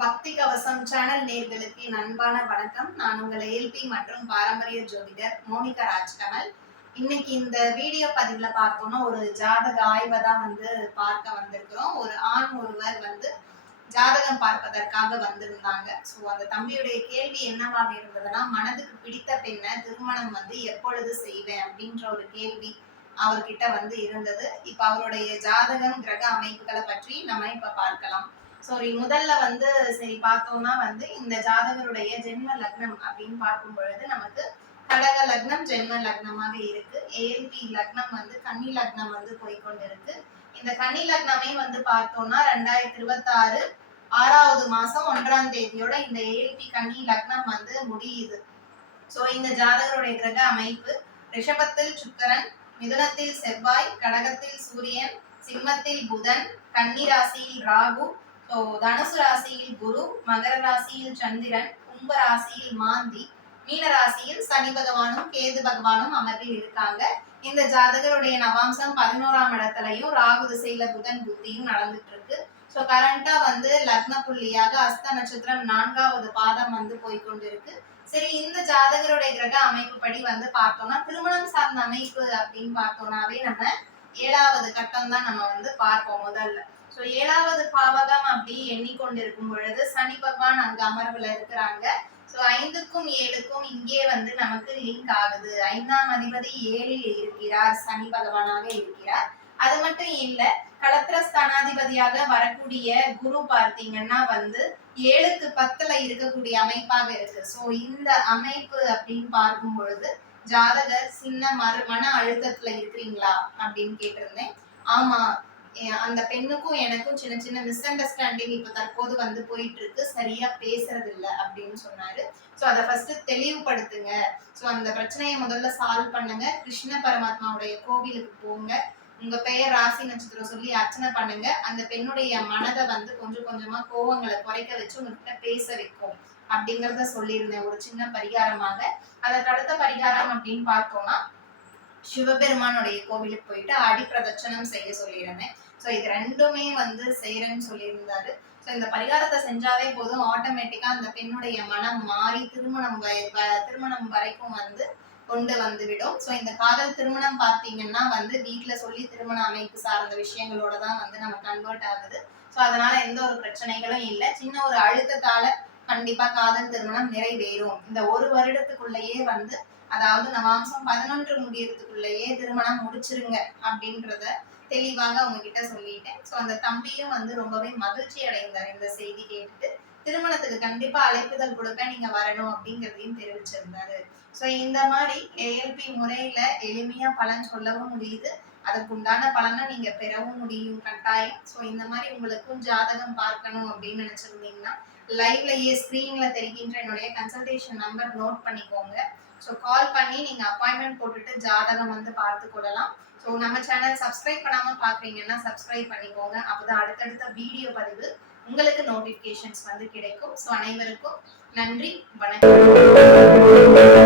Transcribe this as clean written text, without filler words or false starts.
பக்தி கவசம் சேனல் நேயர்களுக்கு அன்பான வணக்கம். நான் உங்கள் ஏல்பி மற்றும் பாரம்பரிய ஜோதிடர் மோனிகா ராஜ்கமல். இன்னைக்கு இந்த வீடியோ பதிவுல பார்த்தோம்னா ஒரு ஜாதக ஆய்வை தான் பார்க்க வந்திருக்கிறோம். ஒரு ஆண் ஒருவர் ஜாதகம் பார்ப்பதற்காக வந்திருந்தாங்க. ஸோ அந்த தம்பியுடைய கேள்வி என்னவாக இருந்ததுன்னா, மனதுக்கு பிடித்த பெண்ணை திருமணம் எப்பொழுது செய்வேன் அப்படின்ற ஒரு கேள்வி அவர்கிட்ட இருந்தது. இப்ப அவருடைய ஜாதகம் கிரக அமைப்புகளை பற்றி நம்ம இப்ப பார்க்கலாம். முதல்ல சரி பார்த்தோம்னா இந்த ஜாதகருடைய ஜென்ம லக்னம் அப்படின்னு பார்க்கும் பொழுது நமக்கு கடக லக்னம் ஜென்ம லக்னமாக இருக்கு. ஏஎல்பி லக்னம் கன்னி லக்னம் போய்கொண்டிருக்கு. இந்த கன்னி லக்னமே பார்த்தோம்னா 2026 6வது மாசம் 1ஆம் தேதியோட இந்த ஏஎல்பி கன்னி லக்னம் முடியுது. சோ இந்த ஜாதகருடைய கிரக அமைப்பு ரிஷபத்தில் சுக்கிரன், மிதுனத்தில் செவ்வாய், கடகத்தில் சூரியன், சிம்மத்தில் புதன், கன்னி ராசியில் ராகு, தனுசு ராசியில் குரு, மகர ராசியில் சந்திரன், கும்ப ராசியில் மாந்தி, மீன ராசியில் சனி பகவானும் கேது பகவானும் அமர்வில் இருக்காங்க. இந்த ஜாதகருடைய நவாம்சம் 11ஆம் இடத்துலயும் ராகு திசையில புதன் புத்தியும் நடந்துட்டு இருக்கு. சோ கரண்டா லக்ன புள்ளியாக அஸ்த நட்சத்திரம் 4வது பாதம் போய்கொண்டிருக்கு. சரி, இந்த ஜாதகருடைய கிரக அமைப்பு படி பார்த்தோம்னா திருமணம் சார்ந்த அமைப்பு அப்படின்னு பார்த்தோம்னாவே நம்ம 7வது கட்டம் தான் நம்ம பார்ப்போம் முதல்ல. சோ 7வது பாவகம் அப்படி எண்ணிக்கொண்டிருக்கும் பொழுது சனி பகவான் அங்க அமர்வுல இருக்கிறாங்க. சோ 5க்கும் 7க்கும் இங்கே நமக்கு லிங்க் ஆகுது. 5ஆம் அதிபதி 7ல் இருக்கிறார், சனி பகவானாக இருக்கிறார். அது மட்டும் இல்ல, களத்திர ஸ்தானாதிபதியாக வரக்கூடிய குரு பார்த்தீங்கன்னா 7க்கு 10ல இருக்கக்கூடிய அமைப்பாக இருக்கு. சோ இந்த அமைப்பு அப்படின்னு பார்க்கும் பொழுது ஜாதகர் சின்ன மன அழுத்தத்துல இருக்கிறீங்களா அப்படின்னு கேட்டிருந்தேன். ஆமா, அந்த பெண்ணுக்கும் எனக்கும் சின்ன சின்ன மிஸ் அண்டர்ஸ்டாண்டிங் இப்ப தற்போது போயிட்டு இருக்கு, சரியா பேசுறது இல்ல அப்படின்னு சொன்னாரு. சோ அதை ஃபர்ஸ்ட் தெளிவுபடுத்துங்க. சோ அந்த பிரச்சனையை முதல்ல சால்வ் பண்ணுங்க. கிருஷ்ண பரமாத்மாவுடைய கோவிலுக்கு போங்க, உங்க பெயர் ராசி நட்சத்திரம் சொல்லி அர்ச்சனை பண்ணுங்க. அந்த பெண்ணுடைய மனதை கொஞ்சம் கொஞ்சமா கோவங்களை குறைக்க வச்சு உங்ககிட்ட பேச வைக்கும் அப்படிங்கறத சொல்லியிருந்தேன் ஒரு சின்ன பரிகாரமாக. அதற்கு அடுத்த பரிகாரம் அப்படின்னு பார்த்தோம்னா சிவபெருமானுடைய கோவிலுக்கு போயிட்டு அடி பிரதட்சணம் செய்ய சொல்லியிருந்தேன். சோ இது ரெண்டுமே செய்யறேன்னு சொல்லியிருந்தாரு. சோ இந்த பரிகாரத்தை செஞ்சாவே போதும், ஆட்டோமேட்டிக்கா அந்த பெண்ணுடைய மனம் மாறி திருமணம் வரைக்கும் கொண்டு வந்துவிடும். சோ இந்த காதல் திருமணம் பார்த்தீங்கன்னா வீட்டுல சொல்லி திருமண அமைப்பு சார்ந்த விஷயங்களோட தான் நம்ம கன்வெர்ட் ஆகுது. சோ அதனால எந்த ஒரு பிரச்சனைகளும் இல்லை. சின்ன ஒரு அழுத்தத்தால கண்டிப்பா காதல் திருமணம் நிறைவேறும். இந்த ஒரு வருடத்துக்குள்ளேயே அதாவது நவாம்சம் 11 முடியறதுக்குள்ளேயே திருமணம் முடிச்சிருங்க அப்படின்றத தெளிவாக அவங்க கிட்ட சொல்லிட்டேன். சோ அந்த தம்பியும் ரொம்பவே மகிழ்ச்சி அடைந்தார் இந்த செய்தி கேட்டுட்டு. திருமணத்துக்கு கண்டிப்பா அழைப்புதல் கொடுப்பேன், நீங்க வரணும் அப்படிங்கிறதையும் தெரிவிச்சிருந்தாரு. சோ இந்த மாதிரி ஏஎல்பி முறையில எளிமையா பலன் சொல்லவும் முடியுது, அதுக்குண்டான பலனை நீங்க பெறவும் முடியும் கட்டாயம். சோ இந்த மாதிரி உங்களுக்கும் ஜாதகம் பார்க்கணும் அப்படின்னு நினைச்சிருந்தீங்கன்னா லைவ்லயே ஸ்கிரீன்ல தெரிகின்ற என்னுடைய கன்சல்டேஷன் நம்பர் நோட் பண்ணிக்கோங்க. ஸோ கால் பண்ணி நீங்க அப்பாயின்மெண்ட் போட்டுட்டு ஜாதகம் பார்த்து கொள்ளலாம். ஸோ நம்ம சேனல் சப்ஸ்கிரைப் பண்ணாம பாக்குறீங்கன்னா சப்ஸ்கிரைப் பண்ணிக்கோங்க. அப்பதான் அடுத்தடுத்த வீடியோ பதிவு உங்களுக்கு நோட்டிபிகேஷன்ஸ் கிடைக்கும். ஸோ அனைவருக்கும் நன்றி, வணக்கம்.